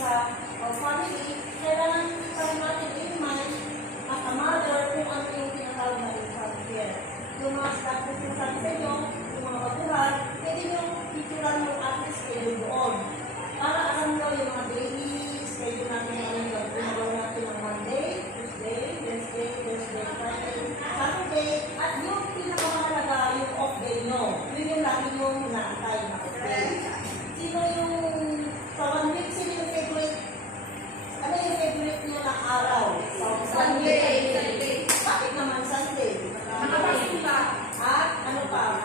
sa family, kailangan pa natin in-mind as a mother kung ano yung tinatawag na infant care. Yung mga staff na sinasabi sa inyo, yung mga baguhan, pwede yung picturean mo at least kayo doon. Para alam nyo yung mga daily schedule natin yung ano yun. Ginagawa natin ng Monday, Tuesday, Wednesday, Thursday, Friday, Saturday, at yung pinakamahalaga yung off day nyo. Yun yung lagi nyo hinaantay na off day. Sino yung sa 1 week, sino yung favorite? Ano yung favorite nyo na araw? Sunday. Bakit naman Sunday? Nakapasok pa. At ano pa?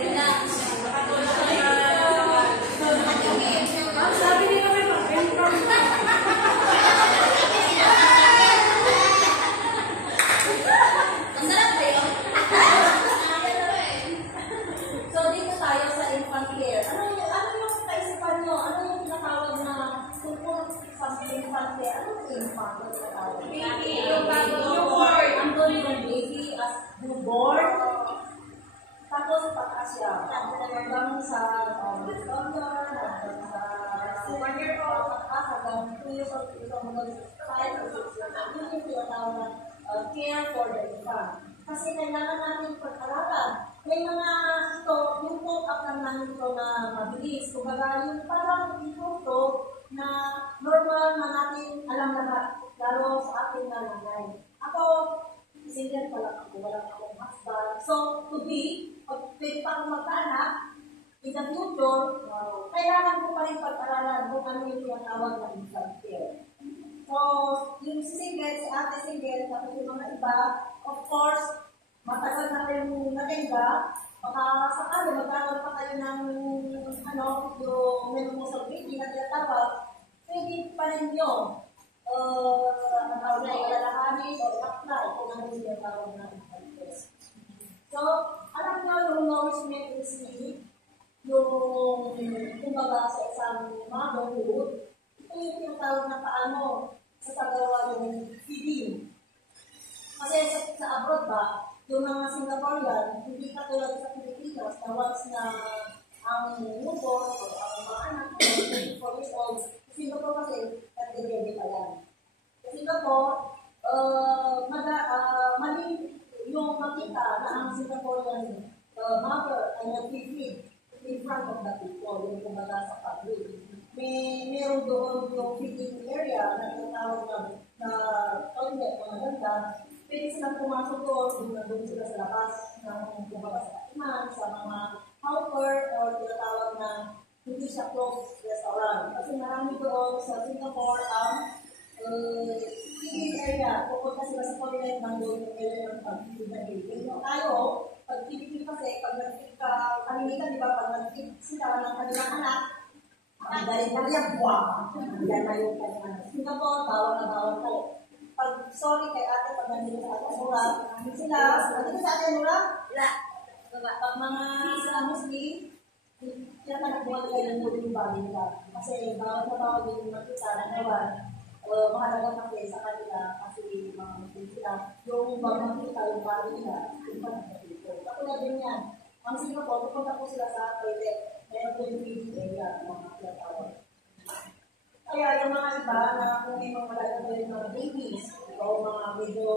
Relax. Sabi niyo kami mag-welcome. Ang sarap kayo. So, dito tayo sa infant care. Ano yung kaisipan nyo? Ano yung tinatawag na tungkol sa infant care? Ano yung infant na tinatawag? Baby. Yung bago newborn. Andun yung baby as newborn. Tapos, pataas siya. Hanggang sa toddler, hanggang sa 1 year old, hanggang 2 years old, hanggang 5 or 6 years old. Yun yung tinatawag na care for the infant. Kasi kailangan natin pag-aralan. May mga ito, yung put-up lang namin ito na mabilis. Kumbaga, yung parang ito na normal na natin alam lahat, lalo sa ating nanay. Ako, single pala ako, wala akong husband. So, to be, pag pwede pa akong magkaanak, in the future, kailangan ko pa rin pag-aralan kung ano yung tinatawag na infant care. So, yung single, si ate single, tapos yung mga iba, of course, matagal na kayong natinda, baka sakali magkakaroon pa kayo ng ano, yung menopausal-baby na tinatawag, pwede pa rin yun. Natawag na ilalahanin o i-apply kung ano yung tinatawag na infant care. So, alam nyo yung nourishment is need, yung kumbaga sa isang motherhood, ito yung tinatawag na paano sa paggawa yung feeding. Kasi sa abroad ba, yung mga Singaporean, hindi katulad sa Pilipinas na once na ang newborn o ang mga anak, 24 years old, sa Singapore kasi, nag-baby pa yan. Sa Singapore, mali yung makita na ang Singaporean mother ay nag-feed in front of the people, yung kumbaga sa public. Meron doon yung feeding area na tinatawag na toilet, mga ganda. Pwede silang pumasok doon sila sa labas ng kumbaga sa katiman, sa mga helper, or tinatawag na hindi siya closed restaurant. Kasi marami doon sa Singapore ang feeding area. Pupunta sila sa toilet ng doon yung area ng pag-feed na feeding. Tayo, pag-feeding kasi, pag nag-feed ka, kanina, di ba, pag nag-feed sila ng kanilang anak, ang galing-galing ang buwak. Yan na yung kanilang. Singapore, bawal na bawal po. Pag sorry kay ate, pag nandito sa ate Nura, sila, nandito sa ate Nura? Wala. Pag mga Muslim, sila ka nagbuhat kayo ng muling bali nila. Kasi bawal na bawal din yung makita na naman, mahalaga kasi sa kanila, kasi mga Muslim sila, yung makita yung bali nila, yung panagpapito. Katulad din yan. Ang Singapore, pupunta po sila sa toilet, meron po yung feeding area, mga tinatawag. Kaya yung mga iba na kung may mga malaga yung mga babies o mga medyo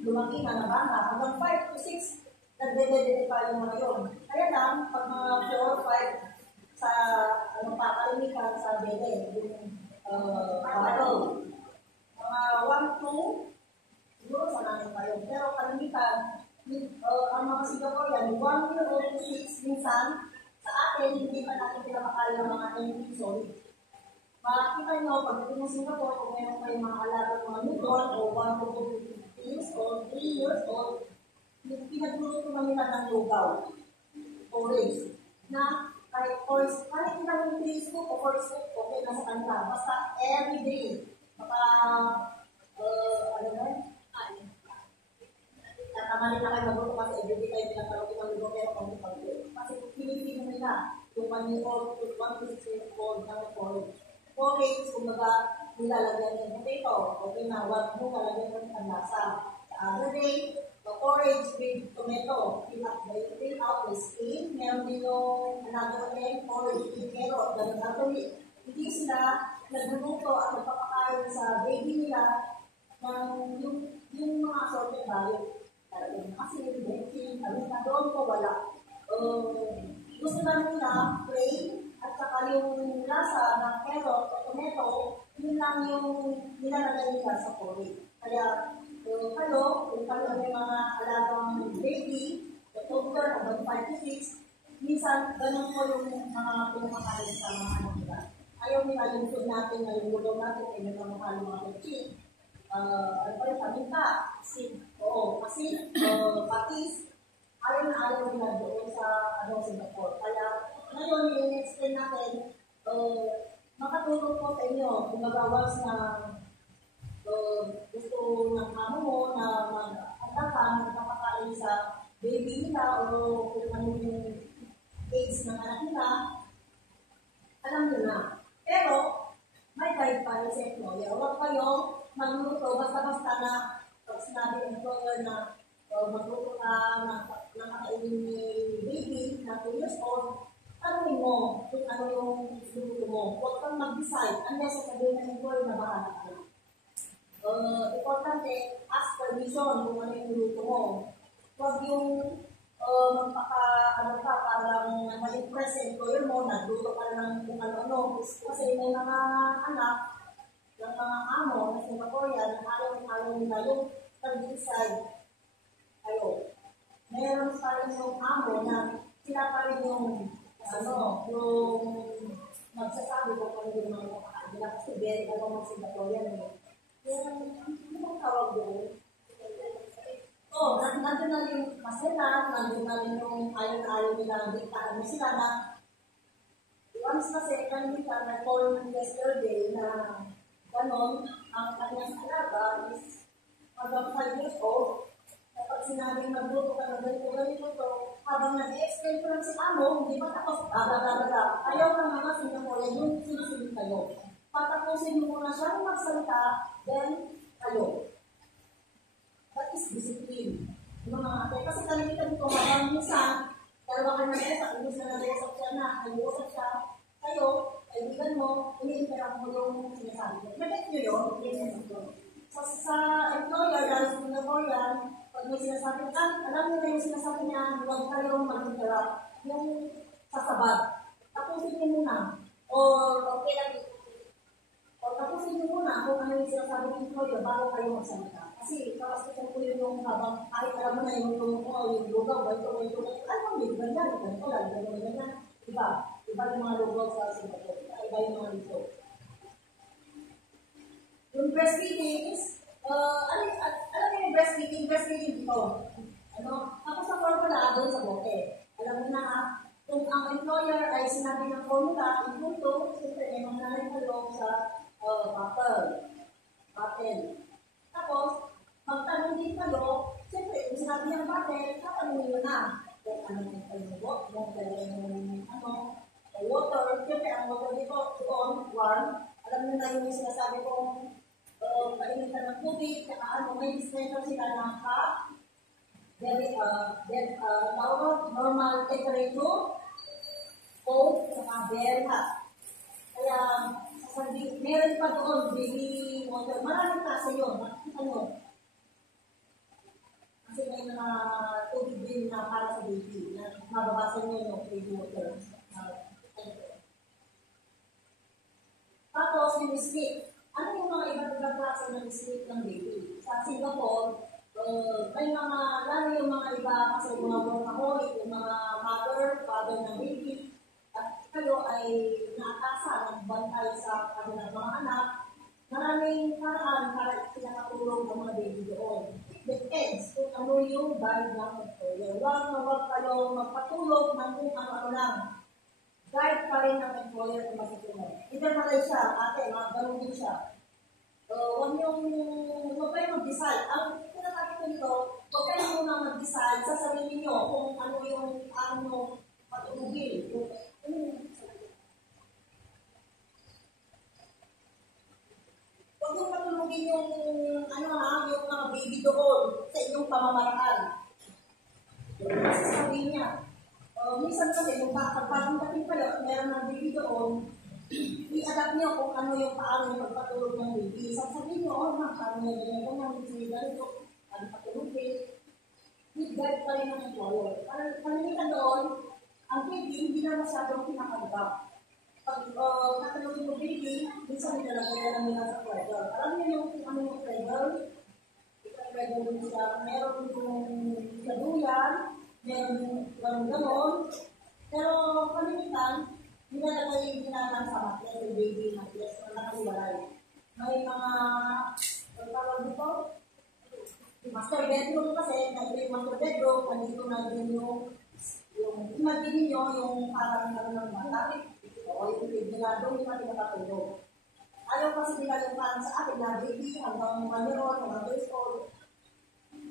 lumaki na bata, hanggang 5 to 6, nagdededede pa yung mga yun. Kaya lang, pag mga 4 or 5 sa kalimitan sa dede, yung battle, mga 1 to, siguro sa namin pa yun. Pero kalimitan, ang mga Singaporean, 1 year old to 6 minsan, sa atin, hindi pa natin pinapakala ng mga NP-solid. Makikita nyo, pagdating ng Singapore, kung meron kayong mga alagang mga newborn o 1 to 2 years old, 3 years old, pinagluto na nila ng lugaw, porridge, na kahit ilang 3 scoop o 4 scoop, okay na sa kanila. Basta every day, ano na, tatamali na kayo magluto kasi everyday kayo pinagkaroon ng lugaw, pero konti-konti. Kasi pinipin nila yung 1 year old to 1 to 6 years old ng porridge. Porridge, kumbaga, nilalagyan ng potato, okay na, wag mo lalagyan ng panlasa. The other day, the porridge with tomato. Fill out the skin. Meron din yung another again, porridge with carrot. Ganun gagawin. Hindi sila nagluluto at nagpapakain sa baby nila ng yung mga assorted diet. Kasi yung doon ko wala. Gusto lang nila plain at saka yung lasa ng carrot o tomato, yun lang yung nilalagay nila sa porridge. Kaya kung kayo may mga alagang baby, the toddler, about 5 to 6, minsan ganun po yung mga pinapakain sa mga anak nila. Ayaw nila yung food natin na yung lugaw natin ay nagmamahal mga pagkain. Ano pa yung paminta? Kasi patis. Ayaw nila doon sa Singapore. Kaya ngayon, i-explain natin, makatulong po sa inyo kung magawas na gusto ng amo mo na mag-andakan, magpapakain sa baby nila o kung ano yung age ng anak nila, alam nyo na. Pero, may guide pa rin sa employer. Huwag kayong magluto basta-basta na pag sinabi ng employer na magluto ka ng kakainin ni baby na 2 years old, tanongin mo kung ano yung luto mo. Huwag kang mag-decide unless sasabihin ng employer na bahala ka. Importante, ask permission kung ano yung luto mo. Huwag yung parang ma-impress sa employer mo, nagluto ka ng kung ano-ano. Kasi may mga anak, ng mga amo na Singaporean, ayaw nila yung pag-decide kayo. Meron pa rin yung amo na sila pa rin yung magsasabi ko kung yung mga kapakain nila kasi very mga Singaporean eh. Yung tawag doon. Nandun na yung masela, nandun na rin yung ayaw nila diktaan mo sila na once kasi kanina na-call yesterday na ganon, ang kanyang alaga is hanggang 5 years old. Kapag sinabing magluto ka ng ganito to, habang nag-explain ko lang si amo, hindi pa tapos, ayaw ng mga Singaporean yung sinusunod kayo. Patapusin mo muna siya magsalita, then kayo. That is discipline. Yung mga ate, kasi kalimitan ko habang minsan, dalawa ka nag-usap, imbis na nag-usap siya na, nag-usap siya, kayo, kaibigan mo, ini-interact mo yung sinasabi ko. Nag-get nyo yun? Yes. So, sa employer, dahil sa Singaporean, pag may sinasabi, alam niyo na yung sinasabi niya, huwag kayong mag-interact, yung sasabad. Tapusin niyo muna. Or tapusin niyo muna kung ano yung sinasabi ng employer bago kayo magsalita. Kasi, kapastisan ko yung habang kahit alam mo na yung lugaw, ganito, ano yung ganyan, ganyan. Iba yung mga lugaw sa Singapore. Iba yung mga lugaw. Yung breastfeeding is, alam mo yung breastfeeding dito. Tapos sa formula, doon sa bote. Alam mo na kung ang employer ay sinabi ng formula, iluto, siyempre may mga nalagalo sa bottle. Tapos, magtanong din kayo, siyempre, kung sinabi ng bottle, tatanungin nyo na kung ano yung palubot, kung water, siyempre, ang water dito, doon, warm. Alam nyo na yung sinasabi kong painitan ng tubig, may dispenser sila ng hot, normal temperature, cold, saka very hot. Kaya, meron pa doon, baby water. Maraming klase yun. Makikita nyo. Kasi may mga tubig din na para sa baby. Na mababasa nyo yung baby water. Tapos, yung sleep. Ano yung mga iba't-ibang klase ng sleep ng baby? Sa Singapore, may mga, lalo yung mga iba, kasi yung mga workaholic, yung mga father ng baby, at kayo ay naatasa, nagbantay sa kanilang mga anak, maraming paraan para pinakatulong ang mga baby doon. It depends kung ano yung guide ng employer. Huwag kayo magpatulog ng kung ano lang. Guide pa rin ng employer kung masisunod. Intermalay siya, ate, ganun din siya. Huwag kayong mag-decide. Ang pinatake ko nito, huwag kayong muna mag-decide, sasabihin niyo kung ano yung patulugin. Huwag yung patulugin yung mga baby doon. yung pamamaraan. Kasi sabi niya, minsan kasi kung pagpagong dating kayo, meron ng baby doon, i-adapt niyo kung ano yung paano yung pagpatulog ng baby. Sasabihin niyo, paano yung ganyan, hindi ganito, ano patulogin. Guide pa rin ng employer. Kalimitan doon, ang baby hindi na masyadong pinakagap. Pag katulogin mo baby, minsan nilalagay nila sa cradle. Alam niyo yung ano yung cradle? Cradle din siya. Meron yung saduyan, meron yung gano'n. Pero kalimitan, nilalagay nila lang sa mattress, yung baby mattress, na nakaliwalay. May mga, tawag dito, master bedroom kasi, yung master bedroom, nandito na din yung imagine nyo yung parang ng bata, o yung pinagado, yung natin nakatulog. Ayaw kasi nila yung parang sa akin na baby, hanggang 1 year old, hanggang 2 years old,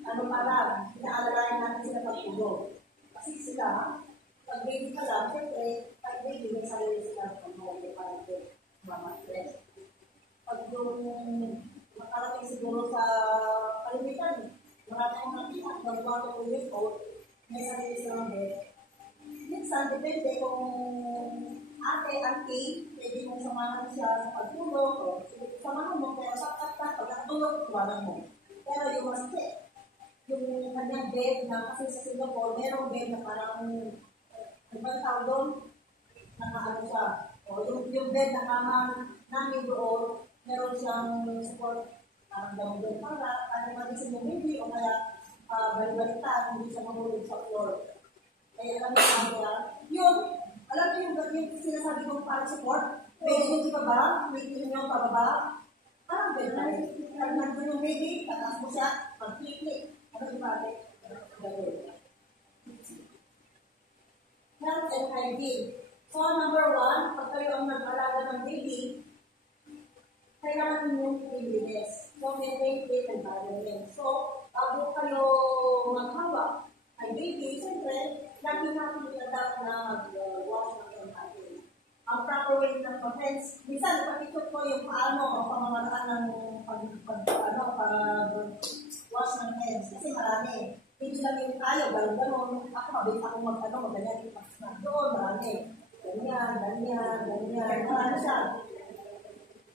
ano pa lang, inaalalayan natin sila pagtulog. Kasi sila, pag baby pa lang, syempre, pag baby, may sarili sila kung mga parang mga stress. Pag yung makarating siguro sa kalimitan, marami akong nakita, hanggang 1 years old, may sarili silang bed. Minsan, depende kung ate, pwede mong samahan siya sa pagtulog, o samahan mo, pero pag nakatulog, iwanan mo. Pero yung mas yung kanyang bed na kasi sa Singapore, merong bed na parang ibang tao doon, nakaano siya. O yung bed na naman namin doon, meron siyang support, parang doon para, kahit magising yung baby, o kaya balik-balikan, hindi siya mahulog sa floor. Kaya alam niyo yun, alam niyo yung sinasabi kong parang support, pwede yung ibaba, pwede yung pababa, parang gano'n. Pag nandun yung baby, tatas mo siya, mag-click-click. Ano yung pati? Gano'n. Health and hygiene. So, number 1, pag kayo ang nag-alaga ng baby, kailangan yung cleanliness. So, maintain clean environment. So, bago kayo maghawak ay baby, siyempre, lagi natin dapat na mag-wash ng natin. Ang proper way ng pag-hands, minsan, napakikot ko yung paano ang pamamaraan ng pag-wash ng hands. Kasi marami. Hindi lang yung tayo, gano'n. Ako, mabilis ako mag-ganyan. Doon, marami. Ganyan. Marami siya.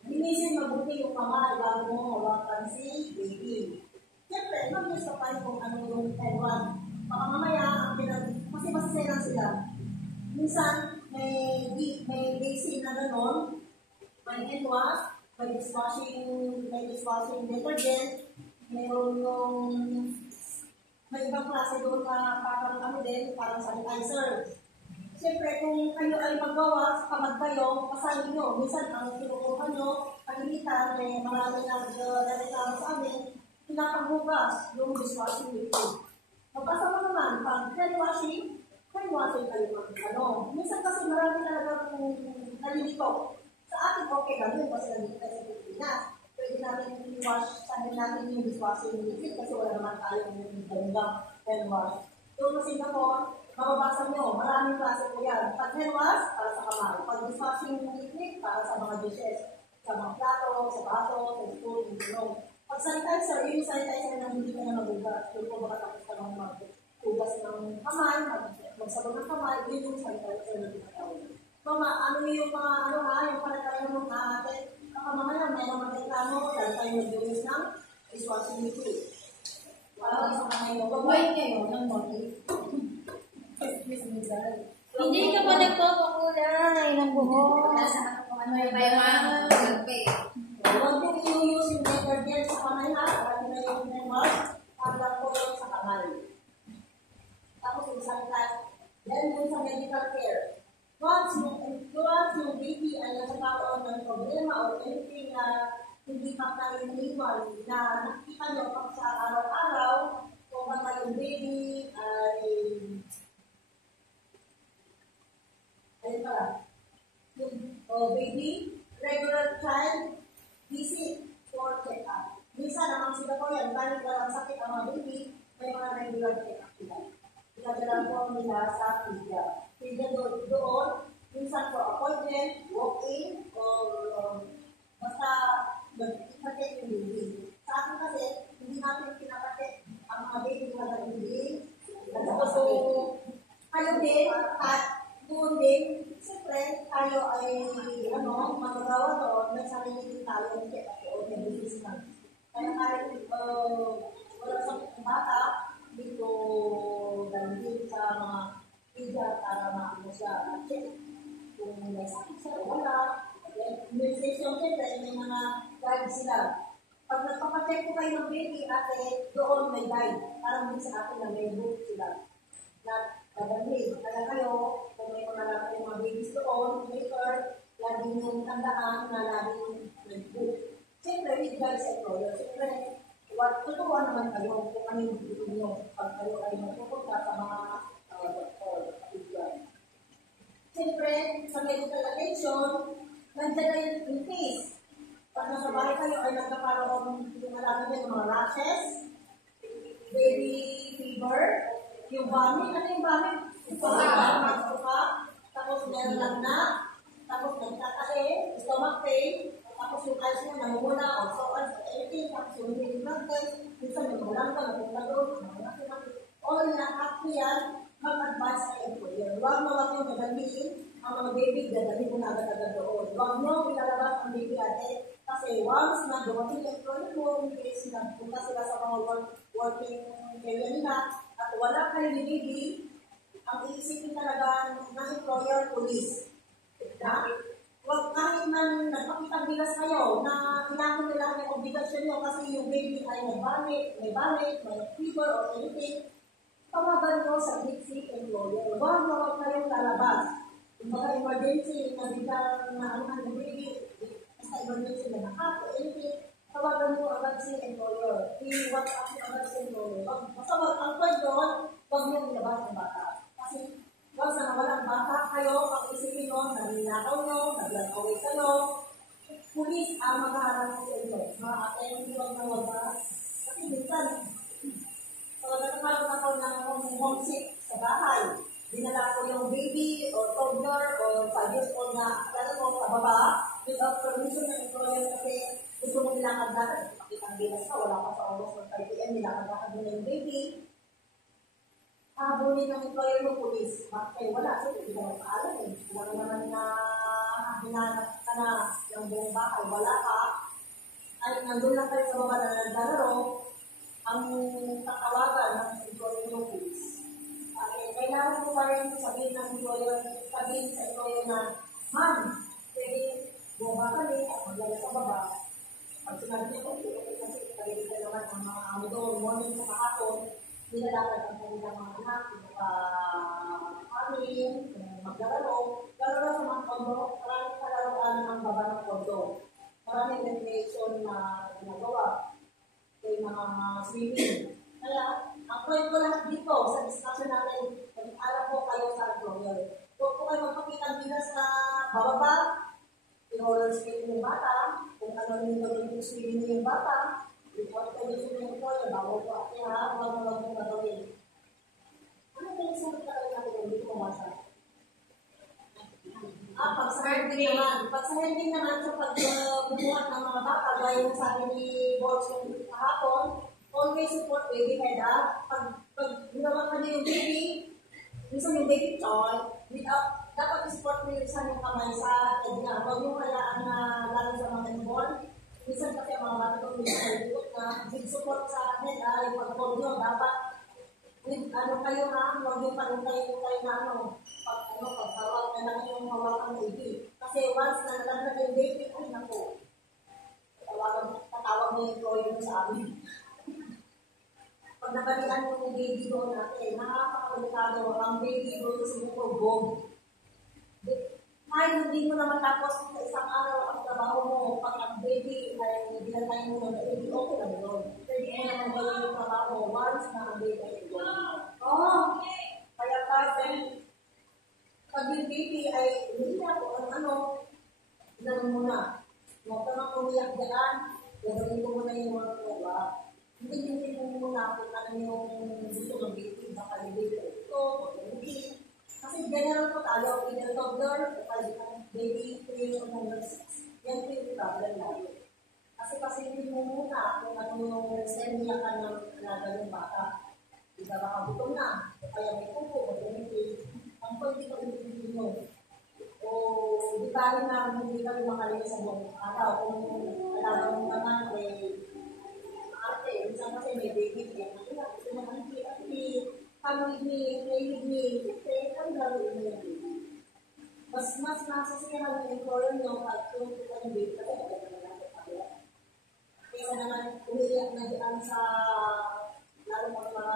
Linisin mabuti yung kamay bago mo hawakan si baby. Siyempre, mag-use ka pa kung ano yung N1. Baka mamaya, kasi masasayang sila. Minsan, may basic na gano'n, may hand wash, may dishwashing detergent, mayroon yung may ibang klase doon na parang parang sanitizer. Siyempre, kung kayo ay magbawas, kapag kayo, pasahin nyo. Minsan, ang kinukuha nyo, pagilitan, may marami nag-reklamo sa amin, pinapagbukas yung dishwashing liquid. Mabasa mo naman, pag hand washing kayo minsan kasi marami talaga nalilito. Sa akin, okay lang yun kasi nandito tayo sa Pilipinas. Pwede natin i-wash, sabi natin yung dishwashing liquid kasi wala naman tayong gandang hand wash. So, sa Singapore, mababasa nyo, maraming klase po yan. Pag hand wash, para sa kamay. Pag dishwashing liquid, para sa mga dishes. Sa mga plato, sa baso, sa spoon, Pag sanitizer, yung sanitizer na hindi ka na magugas. Yung po baka tapos ka ng maghugas ng kamay, magsabog ng kamay, yun yung sanitizer na tinatawag. So, ano yung mga, yung panatalayan ng ate, mamaya may mga reklamo, dahil tayo nag-use ng dishwashing liquid. Wala sa kamay mo. Pag-white kayo ng body. Hindi ka pa nagpapakulay ng buhok. Huwag yung i-use yung detergent sa kamay ha, para na yung wash, hanggang po yung sa kamay. Tapos yung sanitize, then yung sa medical care. Once yung baby ay nagkakaroon ng problema o anything na hindi pa karaniwan na nakikita nyo pag sa araw-araw, kung baka yung baby ayun pala, yung baby, regular child visit for check-up. Minsan naman sila po yan, dahil walang sakit ang mga baby, may mga regular check-up sila. Pinadala po nila sa PIDYA. PIDYA doon, minsan for appointment, walk-in, or basta mag-ipakit yung baby. Sa akin kasi, hindi natin pinapakit ang mga kayo din, at doon din, siyempre, tayo ay, magagawa doon, may sarili din tayo, o may business na. Kaya kahit wala sa bata, dito dalhin sa mga media para maano siya check kung may sakit siya wala. Immunization siyempre, may mga guide sila. Pag nagpapacheck ko kayo ng baby, ate, doon may guide. Parang din sa akin na may book sila. Na dadalhin. Kaya kayo, kung may pangalala yung mga babies doon, later, laging yung tandaan na laging may book. Siyempre, with guides and employer. Siyempre, tuturuan naman kayo kung ano yung gusto nyo pag kayo ay magpupunta sa mga doktor. Siyempre, sa medical attention, nandiyan na yung in case. Pag nasa bahay kayo ay nagkakaroon yung alam nyo yung mga rashes, baby fever, yung vomit, ano yung vomit? Suka, tapos meron lang na, tapos nagtatae, stomach pain, tapos yung eyes mo namumula, o so on, anything, tapos yung hindi blood test, minsan nagulang ka, napunta doon, all lahat ko yan, mag-advise sa employer. Huwag yung dadalhin, ang mga baby, dadalhin mo na agad-agad doon. Huwag nyo ilalabas ang baby ate, kasi once na dumating yung employer mo, in case na punta sila sa mga working area nila, at wala kayo ni baby, ang iisipin talaga ng employer, police. Huwag kahit man nagpakitang bigas kayo na kailangan nila yung obligasyon nyo kasi yung baby ay may fever or anything, tawagan nyo sa sick employer. Huwag kayong lalabas. Kung baka emergency, na biglang na ang baby, basta emergency na nakako, anything, tawagan nyo agad si employer. I-WhatsApp nyo agad si employer. Basta ang point doon, huwag nyo ilabas ang bata. Kasi once na nawalang bata kayo, ang isipin nyo, naninakaw nyo, nag-away kayo, pulis ang maghaharap sa inyo. Mga-attend nyo na wala. Kasi minsan, nagkakaroon ako ng homesick sa bahay. Dinala ko yung baby or toddler or 5 years old na lalo ko sa baba without permission ng employer kasi gusto mo nilakad-lakad. Pakitang bilas ka, wala pa sa oras ng 5 p.m. Nilakad-lakad mo na yung baby. Habulin ng employer mo, police. Bakit wala? So, hindi ka magpaalam eh. Wala naman na hinanap ka na ng buong bahay. Wala ka. Ay, nandun lang kayo sa baba na nagdararo. Ang tatawagan ng employer mo, police. Kailangan mo pa rin sabihin ng employer, sabihin sa employer na, ma'am, pwede bumaba kami at maglala sa baba. Pag sinabi niya, okay, kasi pagkakita naman ang mga amo doon, morning sa kahapon, nilalakad ang kanilang mga anak, mag-amin, maglalaro, lalo sa mga kondo, maraming kalaroan ang baba ng kondo. Maraming recreation na ginagawa. May mga swimming. Kaya, ang point ko lahat dito sa discussion natin, alam po kayo sa employer. Kung po kayo magpakitang bigas sa bababa, in-roller skate yung bata, kung ano yung swimming yung bata, report ko dito yung employer, bago po ate ha, huwag mo gagawin. Ano ba yung sabi ka rin natin yung dito masa? Pag sa handling naman, sa pagbubuhat ng mga bata, gaya yung sabi ni Boss yung kahapon, always support baby head up. Pag ginawa ka niya yung baby, minsan yung baby toy, dapat support mo yung yung kamay sa head niya. Huwag yung hayaan na lalo sa mga newborn. Minsan kasi ang mga bata ko na support sa head, yung pag-hold nyo, dapat kayo ha, huwag yung panintay na pagtawag na lang yung hawakan ng baby. Kasi once na nalaglag yung baby, ay naku, tatawag mo yung employer mo sa amin. Pag nabalian mo yung baby doon natin, nakakakalikado ang baby doon sa sumukubog. Kahit hindi mo na matapos sa isang araw ang trabaho mo, pag ang baby ay dinatay mo ng baby, okay lang doon. Pwede mo naman gawin yung trabaho once na ang baby ay doon. Kaya kasi, pag yung baby ay umiiyak o ano, ilan mo na. Huwag ka nang umiyak dyan, gagawin ko muna yung mga trabaho. Hindi mo muna kung ano yung gusto ng baby, baka yung baby ito, o hindi. Kasi general po tayo, either toddler, o baby 3 years old hanggang 6. Yan po yung problem lagi. Kasi hindi mo muna kung ano yung semiya ka ng alaga ng bata. Diba baka gutom na, o kaya may kuko, o hindi. ang pwede ko ibigin nyo. O di ba rin na hindi kami makalimutan sa buong araw. Kung alam mo naman, ate, minsan kasi may baby din. Gusto naman, come with me, play with me. Siyempre, ang gagawin mo yung baby. Mas nasasiyahan ng employer nyo at yung baby kasi maganda na lang ang pagkakas. Kaysa naman, umiiyak na dyan sa lalo mga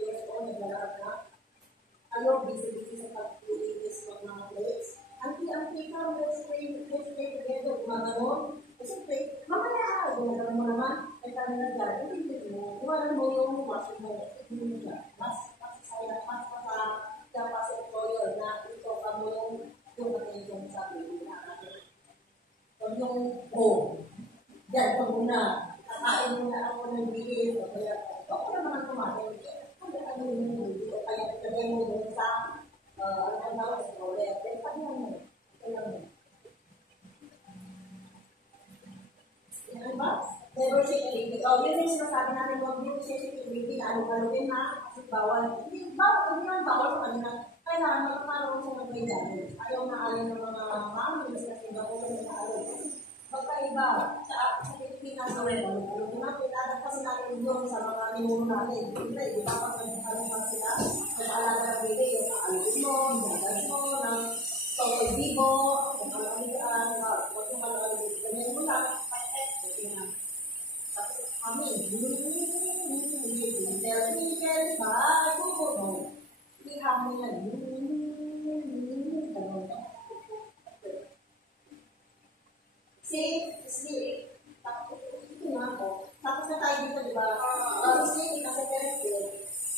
PSO, naglalakad na. Ayaw, busy-busy sa pag-release ng mga plates. Anti-anti ka, let's play together, gumaganon. Siyempre, mamaya, gumaganon mo naman, ay kami na dyan, hindi mo, iwanan mo yung washing mo, hindi mo siya. Mas masasaya, mas pa sa employer na ito ka mo yung attention sa baby na natin. Kung yung, dyan ka muna, kakain muna ako ng bigay, o kaya, ako naman ang kumain, kaya ano yung baby, o kaya ilagay mo dun sa ang tawag sa toilet. Then, pag yan mo. Yan ba? Never shake a baby. Yun yung sinasabi natin, huwag din shake a baby na alug-alugin na kasi bawal. Hindi naman bawal sa kanila. Kailangan magkaroon siya ng may dahil. Ayaw na ayaw ng mga mami sa Singapore na alug. Magkaiba sa Pilipinas na rin. Alug-alugin natin. Adat kasi natin yung sa mga ninuno natin. Hindi, dapat nagkakalungan sila. Nag-alaga ng baby, yung alugin mo, nagagas mo, ng total vivo, ng alagaligaan, huwag yung alagaligaan. Ganyan mo lang, pag-test, okay na. Tapos, kami, tell me, bye, no. Hindi kami na, sleep. Tapos, ito nga ako. Tapos na tayo dito, di ba? Sleep, kasi pero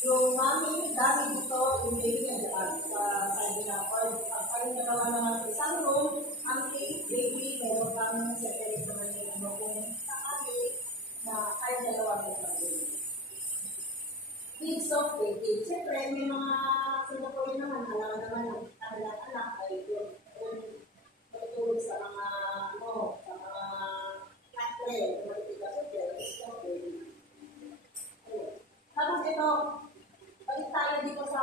yung mami, dahil dito, yung baby niya dyan, sa side na, or yung nagawa naman sa isang room, ang baby, meron kang separate naman yung ano kung sakali na kayo dalawa sa isang room. Kids of baby. Siyempre, may mga Singaporean naman, alam naman ng kanilang anak ay yung matutulog sa mga, sa mga catway, sa mga tigas-tigas, kids of baby. Tapos ito, balik tayo dito sa,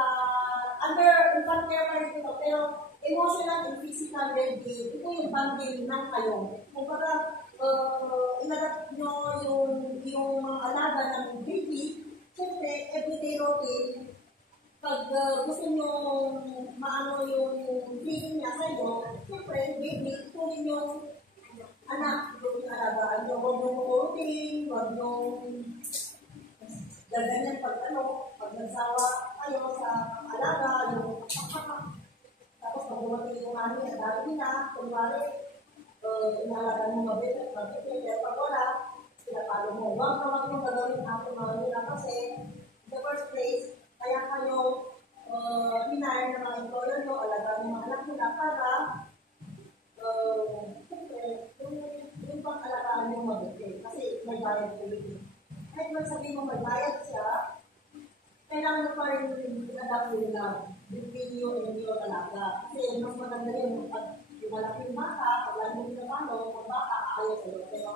under infant care pa rin dito, pero emotional and physical well-being, ito yung bonding ng kayo. Kung parang inadapt nyo yung mga alaga ng baby, siyempre, everyday routine, pag gusto nyo maano yung feeling niya sa inyo, siyempre, baby, tuloy yung anak, yung alagaan nyo, huwag nyo routine, huwag nyo gaganyan pag nagsawa kayo sa alaga, yung tapos pag dumating yung mami, ang dami nila, kung bali, inalaga mo mabit, pero pag wala, pinapalo mo. Huwag yung gagawin natin mga nila kasi, in the first place, kaya kayo hinire ng mga employer nyo, alaga ng mga anak nila para, yung pang-alagaan yung mabit. Kasi may bayad ko yun. Kahit magsabihin mo magbayad siya, kailangan mo pa rin adapt yung love between you and your alaga. Kasi mas maganda yun pag yung malaking bata, pag lalo yung napano, pag bata, ayos sa'yo. Pero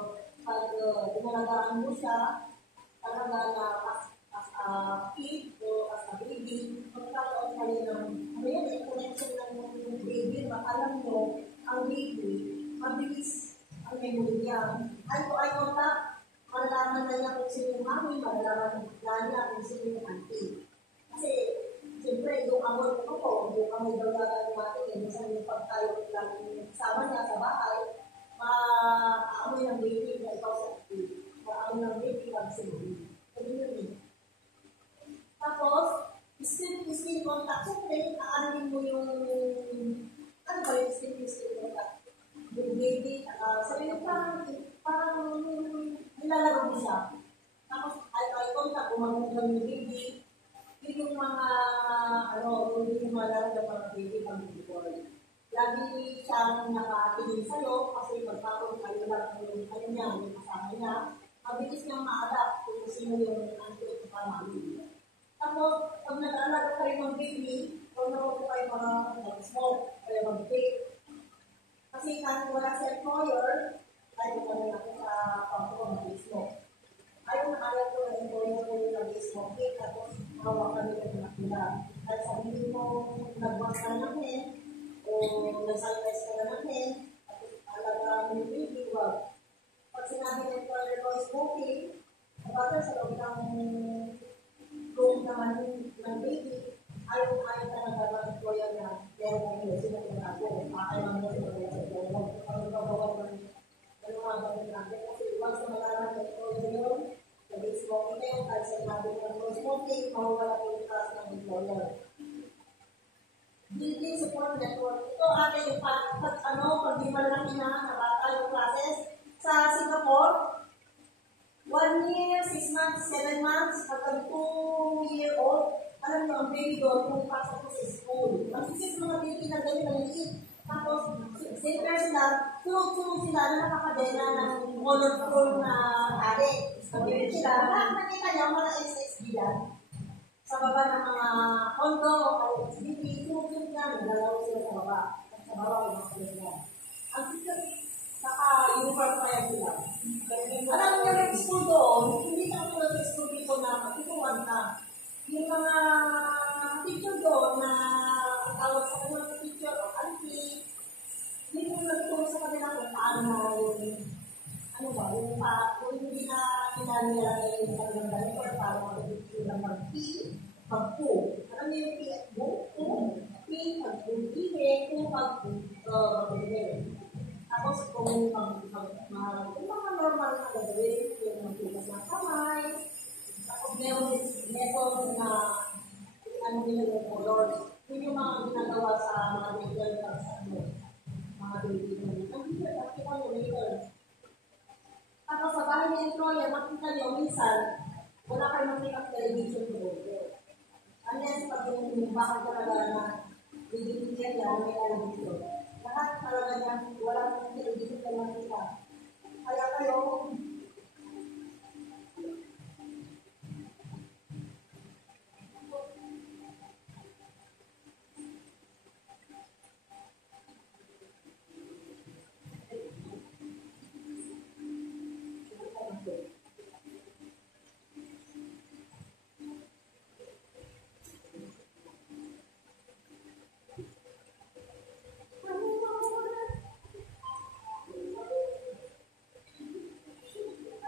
pag dumalagaan mo siya, talaga na as a kid o as a baby, magkakaroon kayo ng connection ng baby, alam mo, ang baby, mabilis ang memory niya. Eye to eye contact, malalaman na niya kung sino yung mami, malalaman na niya kung sino yung auntie. Kasi, siyempre, yung amor ko po, yung kami dalaga natin, minsan yung pag tayo lang kasama niya sa bahay, maamoy ng baby na ikaw sa auntie. Maamoy ng baby pag sino. Sabi yun eh. Tapos, skin contact. Siyempre, aanin mo yung, ano ba yung skin contact? Yung baby, sabi nyo parang nilalaro mo siya. Tapos, eye contact, gumagulang yung baby. Yun yung mga, yung mga laro ng mga baby pang before. Lagi siyang nakatingin sa'yo kasi magkakaroon kayo lang yung ano niya, yung kasama niya. Mabilis niyang ma-adapt kung sino yung auntie at pamali. Tapos, pag nag-alaga kayo ng baby, kung naroon kayo mga mag-smoke, kayo mag-vape. Kasi kahit wala sa employer, tayo kami ako sa pangko mag-smoke. Ayaw na ayaw ko na employer ko yung nag-smoke, tapos hawa kami ng mga nila. Kahit sabihin mo, nagwas ka ng hen, o nag-sunrise ka na ng hen, at alaga mo yung baby, well, pag sinabi ng employer ko smoking, kapag sa loob ng room naman ng baby, ayaw talaga ng employer na meron ng iyo, sila tinatago, makakailang mo sila sa employer. Ang nagbabawa ng mga gamit natin, kasi once na malaman ng employer yun, sabi smoking na yun, kahit sinabi ng smoking, mawawala ko yung trust ng employer. Building Support Network. Ito atin yung pag di malaki na bata yung classes. Sa Singapore, 1 year, 6 months, 7 months, pagka 2-year-old, alam nyo, ang baby doon, kung pasok ko sa school. Ang sisis mga baby na ganyan na liit. Tapos, center sila, tulog-tulog sila na nakakadena ng colorful na ari. Sabi sila, nakakita niyo mga SSB yan. Sa baba ng mga condo o SBP, tulog-tulog na, nagalaw sila sa baba. Sa baba, mga sila. Ang sisis, naka-uniform pa yan sila. Alam niyo, yung school doon, hindi na tulad sa school dito na matituan ka. Yung mga teacher doon na tawag sa kanyang teacher o auntie, hindi mo nagtulong sa kanila kung paano na yung hindi na pinanila na yung kanilang ganito or paano mag-teacher ng mag-P, mag-Q. Alam niyo yung P at P, mag-P, mag-P, tapos kung yung mga normal na gagawin, yung mga tugas ng kamay, tapos meron din method na nila yung colors. Yun yung mga ginagawa sa mga legal sa mga baby na yun. Ang legal, nakita nyo legal. Tapos sa bahay ng employer, makita nyo minsan, wala kayo makita television doon. Unless pag yung bakit talaga na bibigyan yan, may television. Lahat talaga niya, walang television ka makita. Kaya kayo,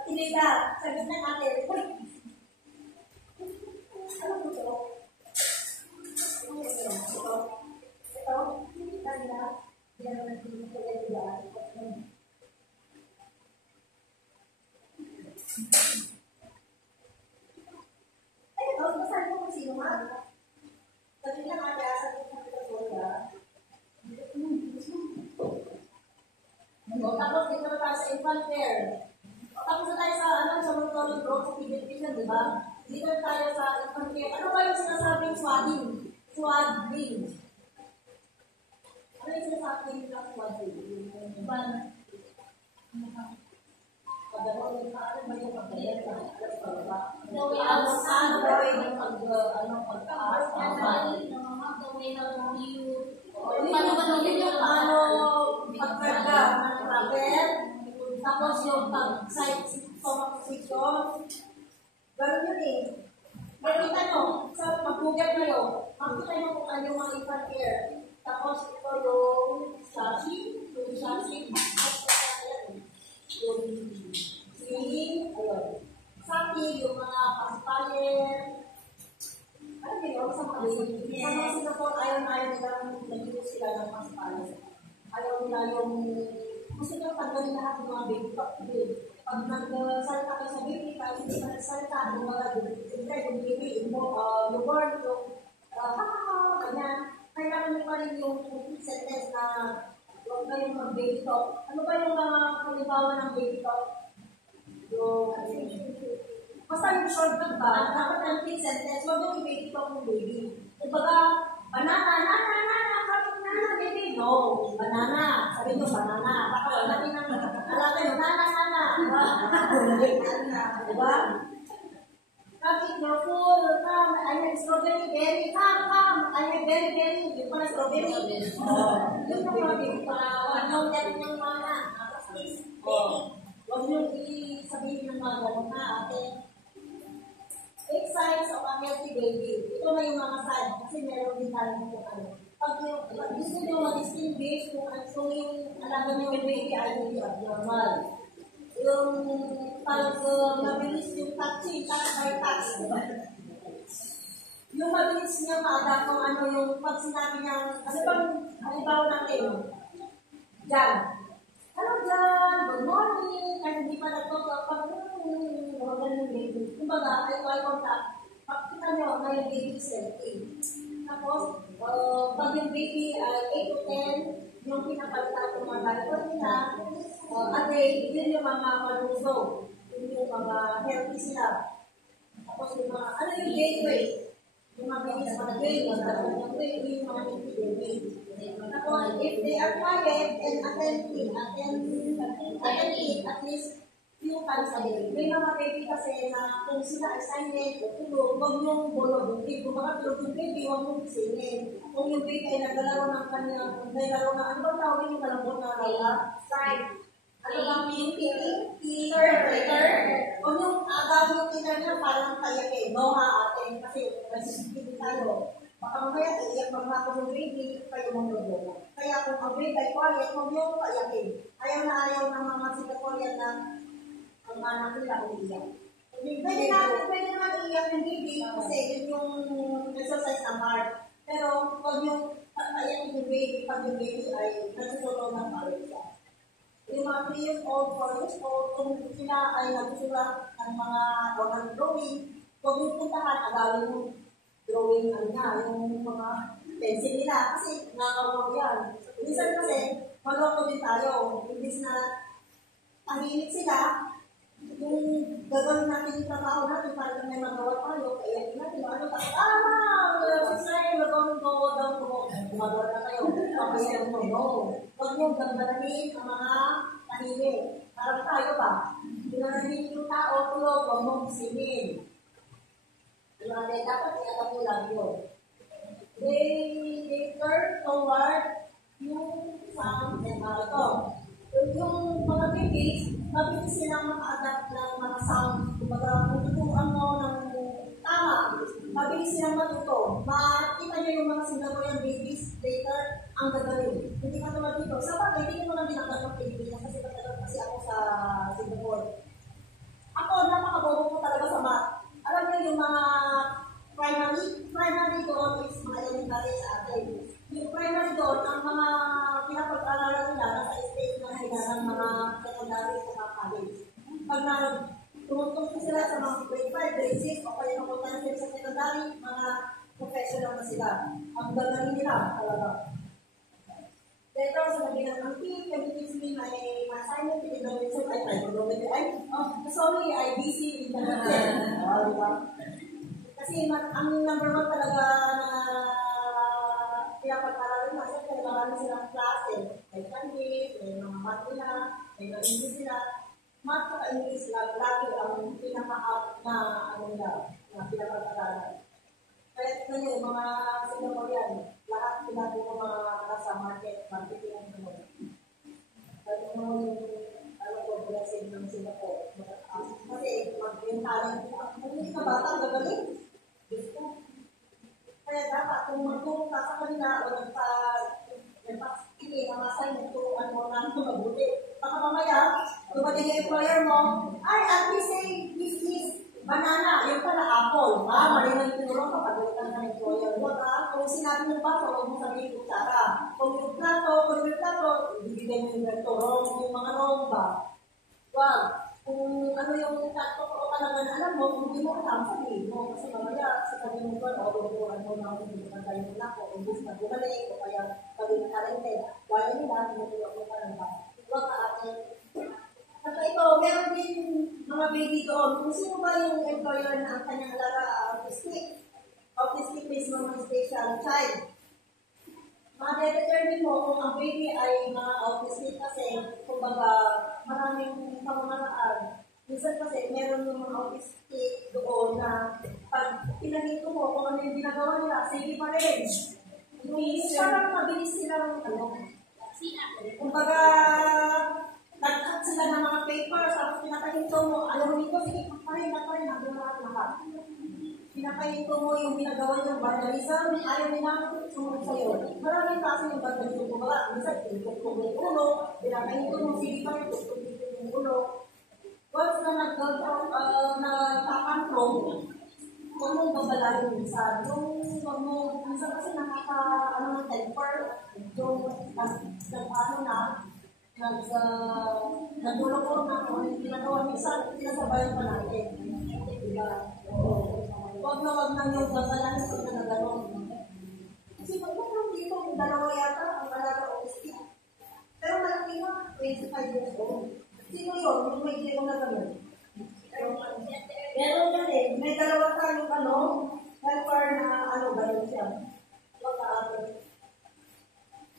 Tinida, sabi na natin, uy! Ano po ito? Ano po ito? Ito? Tinida? Hindi naman natin ito tinida. Ay, ito, basahin mo kung sino man. Sabi na natin, sabi na natin ito siya. Tapos, dito na tayo sa infant care. Tapos na tayo sa monitoring growth sa pediatrician, di ba? Dito tayo sa infant care. Ano ba yung sinasabing swaddling? Swaddling. Ano yung sinasabing ng swaddling? Pagano'n, ano ba yung pagbayad na? Ano ba yung pagtaas? Paano pagkarga ng travel? Tapos yung pag-site stomach position, gano'n yun eh. Pero tanong, sa pag-google kayo, makita nyo kung ano yung mga infant care. Tapos ito yung shashing, yung swimming, ayun. Saki, yung mga pacifier, ano yun, sa mga baby. Sa mga Singapore, ayaw nilang nag-use sila ng pacifier. Ayaw nila yung gusto nyo tanggalin lahat ng mga baby talk. Pag nagsalita ka sa baby, kahit hindi ka nagsalita, yung mga siyempre, yung baby, yung word, yung ganyan. Kailangan nyo pa rin yung sentence na huwag kayong mag-baby talk. Ano ba yung halimbawa ng baby talk? Yung, basta yung shortcut ba, dapat ng quick sentence, huwag yung baby talk ng baby. Kumbaga, banana, baby, no, banana. Sabi nyo, banana. Baka natin ang alaga nyo, nana. Diba? Come eat your food, come, I have strawberry berry, come, I have berry. Yung pala strawberry. Yung mga baby, ano, yan yung mga, please, baby. Huwag nyo sabihin ng mga gano'n na, ate. 8 signs of a healthy baby. Ito na yung mga signs. Kasi meron din tayo kung ano. Pag gusto nyo ma-distinguish kung yung alaga nyo yung baby ay hindi abnormal. Yung pag mabilis yung touching, touch by touch. Yung mabilis niya ma-adapt kung ano yung pag sinabi niya, ano bang halimbawa natin? Diyan. Hello Jan, good morning. Kahit hindi pa nagtotoo, pag ganun baby. Kumbaga, eye contact. Pag kita nyo, may baby selfie. Tapos, pag yung baby ay 8 to 10, yung pinapalitan ng mga diaper nila, at yun yung mga malusog. Yun yung mga healthy sila. Tapos yung mga, ano yung gateway? Yung mga babies mga gateway, yung mga gateway. Tapos, if they are quiet and attentive, at least few times a day. May mga baby kasi na kung sila ay silent o tulog, huwag yung bulog-bulog. Kung mga tulog yung baby, huwag mong singin. Kung yung baby ay nagalaro ng kanyang, nagalaro ng, ano bang tawag yung kalambot na raya? Strike. Ano bang yung tiller? Kung yung agaw yung tiller niya, parang kayakin. No ha, ate. Kasi nagsisigil tayo. Baka mamaya, iiyak magmako ng baby, kayo mong lolo. Kaya kung ang baby ay quiet, huwag yung kayakin. Ayaw ng mga Singaporean na ang anak nila umiiyak. Pwede naman iiyak ng baby kasi yun yung exercise ng heart. Pero huwag yung ayakin yung baby pag yung baby ay nagsusulong ng heart siya. Yung mga 3 years old, 4 years old, kung sila ay nagsusulat ng mga ng drawing, huwag yung puntahan, agawin yung drawing yung mga pencil nila kasi nakakawaw yan. Minsan kasi, maloko din tayo. Imbis na tahimik sila, yung gagawin natin yung trabaho natin para may magawa tayo, kaya natin ano ka, sasay, magawin ko, daw ko, gumagawa na kayo, papayaran mo, no. Huwag yung gagawin ang mga tahimik. Parang tayo ba? Ginanahin yung tao, tulog, huwag mong isinin. Dapat i-alam mo lang yun. They turn toward yung sound and marathon. Yung mga babies, mabilis silang maka-adapt ng mga sound. Kumbaga, kung tuturuan mo ng tama, mabilis silang matuto. Makita nyo yung mga Singaporean babies later ang gagawin. Hindi ka naman dito. Sa bagay, hindi ko naman dinagdag ng Pilipinas kasi ako sa Singapore. Ako, napakabobo ko talaga sa math. Alam niyo yung mga primary doon is mga elementary sa atin. Yung primary doon, ang mga pinapag-aralan nila nasa stage na sila ng mga secondary sa mga college. Pag tumutong sila sa mga grade 5, grade 6, o kaya napunta na sila sa secondary, mga professional na sila. Ang gagaling nila talaga. Later, sabi ng team, teach me my assignment, sorry, I busy in the kasi ang number 1 talaga na pinapag-aralan na kasi kailangan silang klase. May Chinese, may mga math nila, may mga English nila. Math at English lagi ang pinaka-out na na pinapag-aralan. Kaya tignan nyo, yung mga Singaporean, lahat sila po mga nasa marketing ang sunod. Kaya mo yung blessing ng Singapore. Kasi yung talent, hindi ka bata, gagaling. Kaya dapat kung magtulong ka sa kanila o nagpa-sige, mga assignment, turuan mo na mabuti. Baka mamaya, dumating yung employer mo, ay, at least say, this is banana, yung pala apple. Mali na yung tinulong kapag ulitan ng employer mo. Kung sinabi mo ba, huwag mo sabihin kutsara. Kung yung plato, ibigay mo yung plato, yung mga wrong ba? Wag. Kung ano yung totoo talaga na alam mo, kung hindi mo alam, sabihin mo. Kasi mamaya, sabihin mo ba, turuan mo na kung hindi ka tayo na ako, kung gusto na bumalik, o kaya sabihin na talented. Kaya nila, tinuturuan mo pa lang ba? Huwag ka atin. At ito, meron din mga baby doon. Kung sino ba yung employer na ang kanyang alaga autistic? Autistic is mga special child. Ma-determine mo kung ang baby ay mga autistic kasi kumbaga maraming pamamaraan. Minsan kasi meron yung mga autistic doon na pag pinagito mo kung ano yung ginagawa nila, sige pa rin. Yung parang mabilis silang kumbaga nag-cut sila ng mga papers tapos pinakahinto mo, alam mo nito, sige pa rin, hanggang lahat. pinakahinto mo yung ginagawa ng vandalism, ayaw nila sumunod sa'yo. Maraming klase ng vandalism ko ba? Minsan, tutok yung ulo, pinakahinto mo, sige pa rin, tutok yung ulo. Once na nagkakantrong, huwag mong babalahin minsan. Huwag mo, minsan kasi ng temper, yung nagulo ko na kung yung ginagawa, minsan, pinasabayan pa natin. Huwag na yung babalahin pag nagagawa. Kasi pag dito, dalawa yata, ang alaga o isip. Pero malaki na, 25 years old. Sino yun? Yung may gilong na gano'n. Meron yan eh. May dalawa tayong helper na gano'n siya.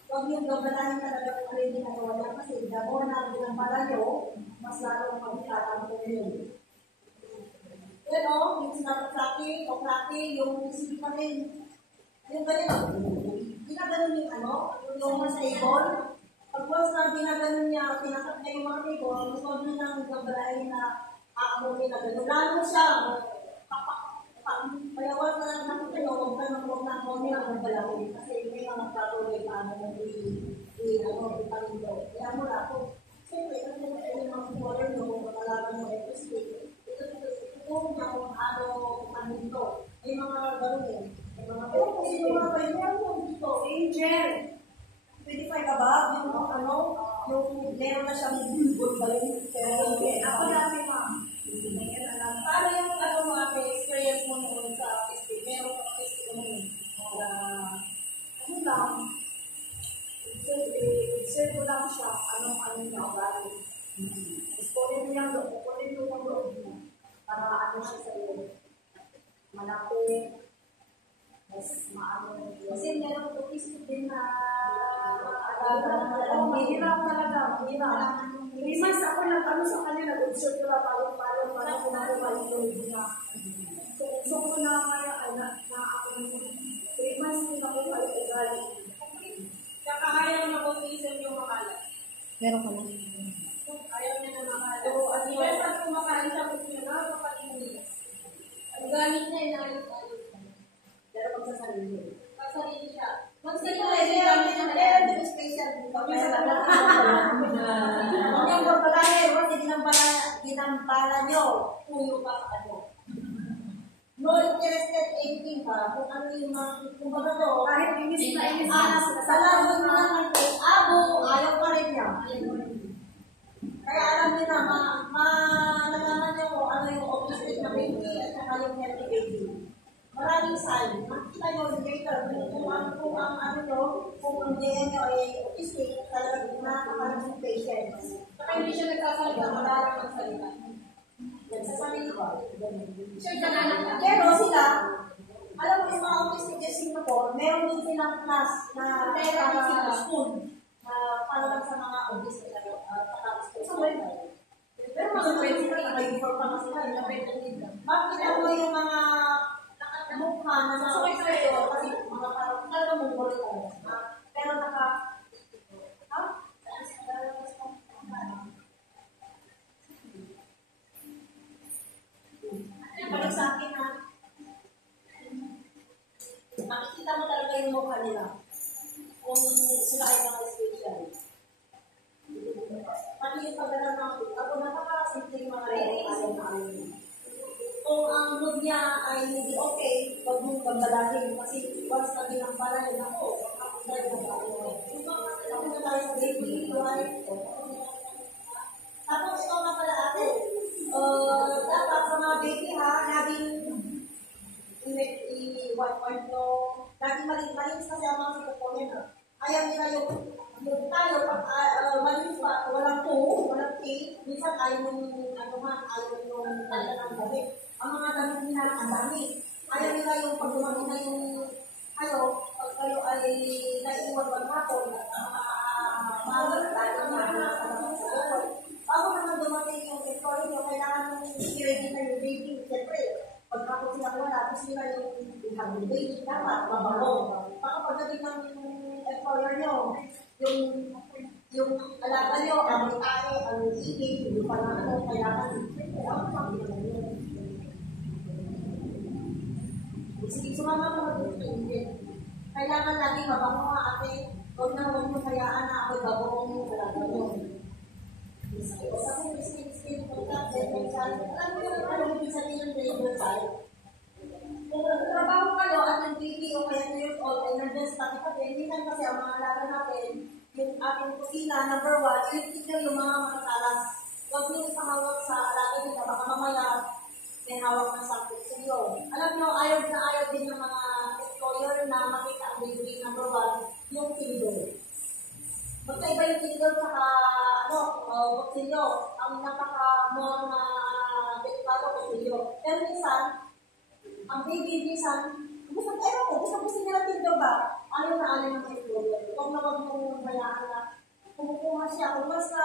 Huwag yung gabalahin talaga kung ano yung ginagawa niya kasi the more na ginampala nyo, mas lalo ang pagkakataon ko yun. Pero, yung sinapaklaki o klaki, yung isip pa rin. Yung ganyan, ginaganon yung mas table. Pag once na ginaganon niya, tinakat niya yung mga table, mas huwag nyo nang gabalahin na aamunin na gano'n. Lalo siya, kaya once na nakita nyo, huwag na ang gabalahin. Kasi may mga patuloy na ipalito. Kaya mula po, siyempre, kasi yung mga supporter nyo, kung makalaman nyo, ito niya kung ano ito. May mga gano'n eh. Pero kung sino mga kayo, meron dito, Angel. 25 ka ba? Yung meron na siyang good ba yun? Ako dami ma'am. Paano yung mga experience mo noon sa festival? Meron ka festival mo lang. Observe ko lang siya, anong naubali. Istorin niya doon, kukunin ko yung loob niya. Para siya sa iyo. Malaki. Mas maano. Kasi meron ko din na mahirap talaga. Mas ako lang sa kanya, nag-observe ko lang parang kumabalik ko niya. So ko na ako ng 3 months ko na ko balik. Kaya naman ako isip yung makalat. Meron ka na. Ayaw niya na makalat. Pero pag kumakain siya, kung siya na, kapag-inis. Ang galit niya, inaayos. Pero magsasarili. Magsasarili siya. Meron din special. Huwag niyang babalahin. Kasi ginampala niyo. Puyo pa no interested anything pa. Kung ano yung kumbaga to. Kahit inis na sa lalo na naman ayaw pa rin niya. Kaya alam niyo na, nalaman niyo kung ano yung autistic na baby at saka yung healthy baby. Maraming sign. Makita nyo later kung ang DNA nyo ay autistic, talagang nakakaroon ng patients. Saka hindi siya nagsasalita, madalang magsalita. Nagsasalita. Pero sila, alam mo yung mga autistic sa Singapore, meron din silang class na therapy sa school na para sa mga autistic na patapos ko sa website. Pero mga autistic na nag-inform pa kasi na makita mo yung mga mukha na masakit sa iyo kasi mga parang talaga mong balik talaga. Pero balik sa akin na makikita mo talaga yung mukha nila kung sila ay mga special. Pati yung pagdala ng ako napakasimpleng mga ayaw. Kung ang mood niya ay hindi okay, huwag mong gambalahin kasi once na ginampala yun ako, dahil ako na tayo sa baby, tapos ikaw nga pala ate, dapat sa mga baby ha, laging i-wipe nyo, laging malinis kasi ang mga sitopon yun. Ayaw nila yung tayo, pag malinis pa, walang tea, minsan ayaw yung talaga ng gabi. Ang mga damit nila, ang dami. Ayaw nila yung pag dumami na yung pag kayo ay naiiwan hapon, lalo na sa bukod. Bago naman dumating yung employee nyo, kailangan i-ready na yung baby. Siyempre, pag kapag sila wala, gusto nila yung baby, dapat mabago. Baka pagdating ng employer nyo, yung alaga nyo, ang tae, ang ibig, yung kailangan, Sige, sumama ka mag-ingredient. Kailangan lagi mabango nga ate. Huwag mo hayaan na ako'y bagoong yung talaga mo. O kasi skin contact, alam mo yung ano, ibig sabihin ng labor side. Kung trabaho kayo at nag-baby o kaya 2 years old ay nandiyan sa tabi-tabi, minsan kasi ang mga alaga natin, yung ating kusina, number 1, i-tignan yung mga makakalas. Huwag niyo ipahawak sa alaga nila, baka mamaya may hawak ng sakit sa iyo. Alam niyo, ayaw na ayaw din ng mga employer na makita ang baby, number 1, yung kingdom. Magkaiba yung kingdom sa kutsilyo. Ang napaka-more na delikado kutsilyo. Pero minsan, ang baby minsan, gusto nila kingdom ba? Ayaw na ayaw ng employer. Huwag na huwag mong bayaan na kumukuha siya. Kung basta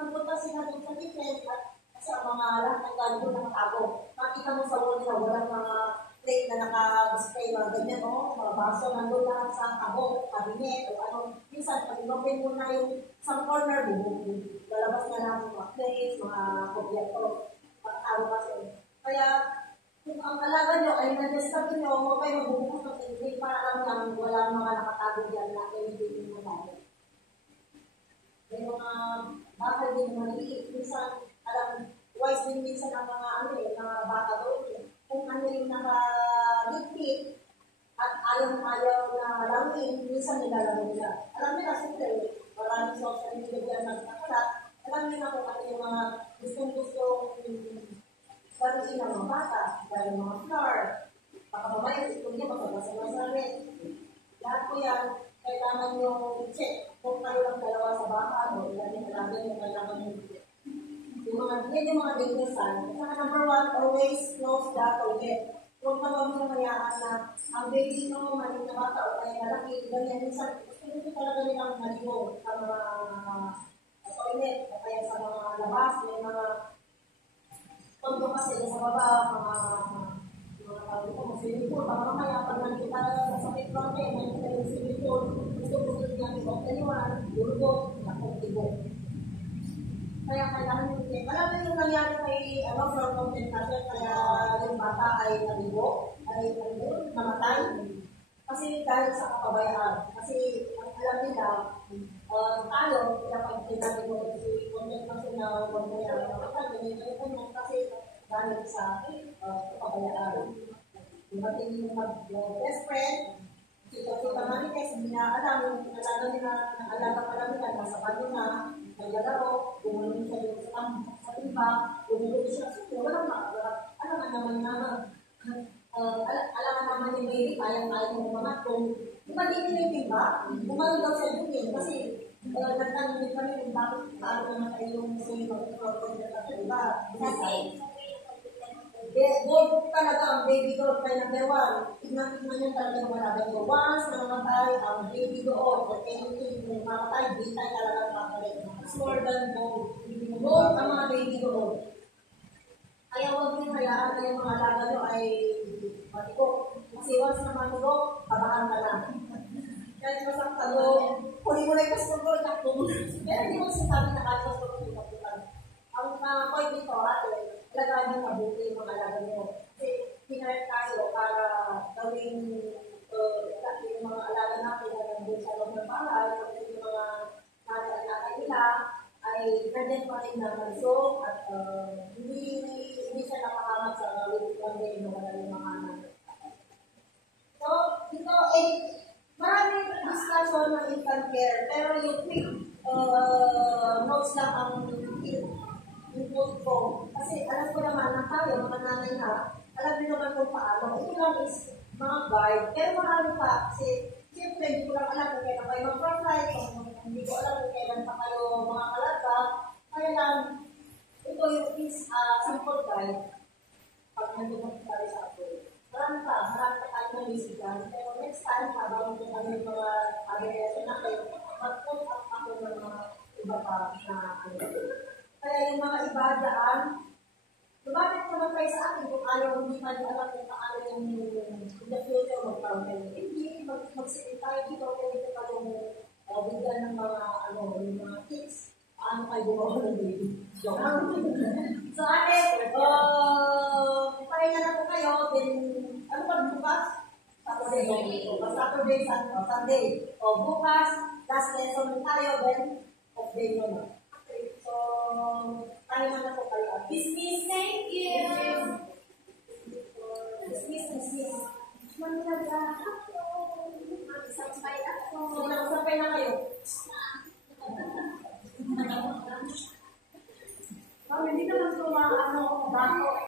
pupunta sila doon sa kitchen at sa mga lahat ng gano'n nakatago. Makita mo sa wall nila, walang mga plate na naka-display, mga ganyan, mga baso, nandun lang sa kabo, kabinet, o ano. Minsan, pag inopin mo na yung isang corner, lalabas na lang mga plates, mga kopyato, makatago kasi. Kaya, kung ang alaga nyo ay nag-stop nyo, huwag kayo magbubukas ng tindig para lang walang mga nakatago dyan na anything mo tayo. May mga bakal din na maliit, minsan, alam, wise din minsan ang mga bata doon. Kung ano yung naka-lipit at ayaw na langin, minsan nilalaro nila. Alam nila, siyempre, maraming social media dyan nagkakalat. Alam nila kung ano yung mga gustong-gustong baruin ng mga bata, dahil mga flour. Baka mamaya, ito niya, magpapasa-masa rin. Lahat po yan, kailangan yung check kung kayo lang dalawa sa bahay o ilan yung alaga yung kailangan yung check. Yung mga dangerousan. Saka number 1, always close the toilet. Huwag ka mo hayaan na ang baby mo, maliit na bata o kaya malaki, ganyan. Minsan, gusto talaga nilang maligo sa mga toilet o kaya sa mga labas. May mga tondo kasi sa baba, mga swimming pool. Baka mamaya, pag nakita sa petrol, nakita yung swimming pool, gusto niya ito, kaniwan, durgo, nakong kaya kailangan yung check. Alam mo yung nangyari kay from compensation, kaya yung bata ay naligo, ay namatay. Kasi dahil sa kapabayaan. Kasi alam nila, tayo, kapag sinabi mo si compensation na kapabayaan, namatay, kasi dahil sa kapabayaan. Dumating yung best friend, kita Marites, hindi na alam, alaga pa lang nila, nasa kanyo na, naglalaro, gumulong siya sa iba, gumulong siya sa iba, walang makagawa. Alam naman yung baby, kaya yung mga kung din yung timba, gumulong daw siya din kasi nagtanong din kami kung bakit paano naman kayo yung sa'yo diba? Kasi gold talaga ang baby doon kay number 1. Tignan niyo talaga yung malaga niyo. Once na namatay ang baby doon, or anything yung mamatay, bitay talaga ang mamatay. It's more than gold. Gold ang mga baby doon. Kaya huwag niyo hayaan na yung mga alaga niyo ay matigo. Kasi once na matigo, tabahan ka na. Kahit masaktan mo, huli mo na yung gusto ko, itakbo mo. Pero hindi mo sasabi na kahit gusto ko itakbo. Ang point dito, ate, talaga nyo mabuti yung mga alaga nyo. Kasi pinarap tayo para gawing yung mga alaga natin na nandun sa loob ng bahay, kasi yung mga alaga nila ay nandiyan pa rin na mansok at hindi siya nakahamat sa gawin lang din yung mga anak. So, dito, maraming discussion ng infant care, pero yung quick notes lang ang yung ko. Kasi alam ko naman na tayo, mga nanay na, alam niyo naman kung paano. Ito lang is mga guide. Pero marami pa. Kasi, siyempre, hindi ko lang alam kung kailan kayo mag-provide, hindi ko alam kung kailan pa kayo mga kalaga. Kaya lang, ito yung is simple guide. Pag nandun tayo sa ako. Marami pa tayo ng bisigan. Pero next time, habang kung ano yung mga agresyon natin, mag-put up ako ng mga iba pa na kaya yung mga iba dyan, lumapit naman kayo sa akin kung ayaw hindi pa nyo alam kung paano yung in the future magkaroon kayo. Hindi, mag-sipin tayo dito, pwede ko kayong bigyan ng mga, yung mga tips, paano kayo bumawa ng baby. So ate, pahinga na po kayo, then, ano ba bukas? dito. Saturday, Sunday. O bukas, last lesson tayo, then off day mo na. So, tayo na po kayo. Dismiss, thank you. Dismiss. Manila ako. Satisfied ako. Sinasapay na kayo.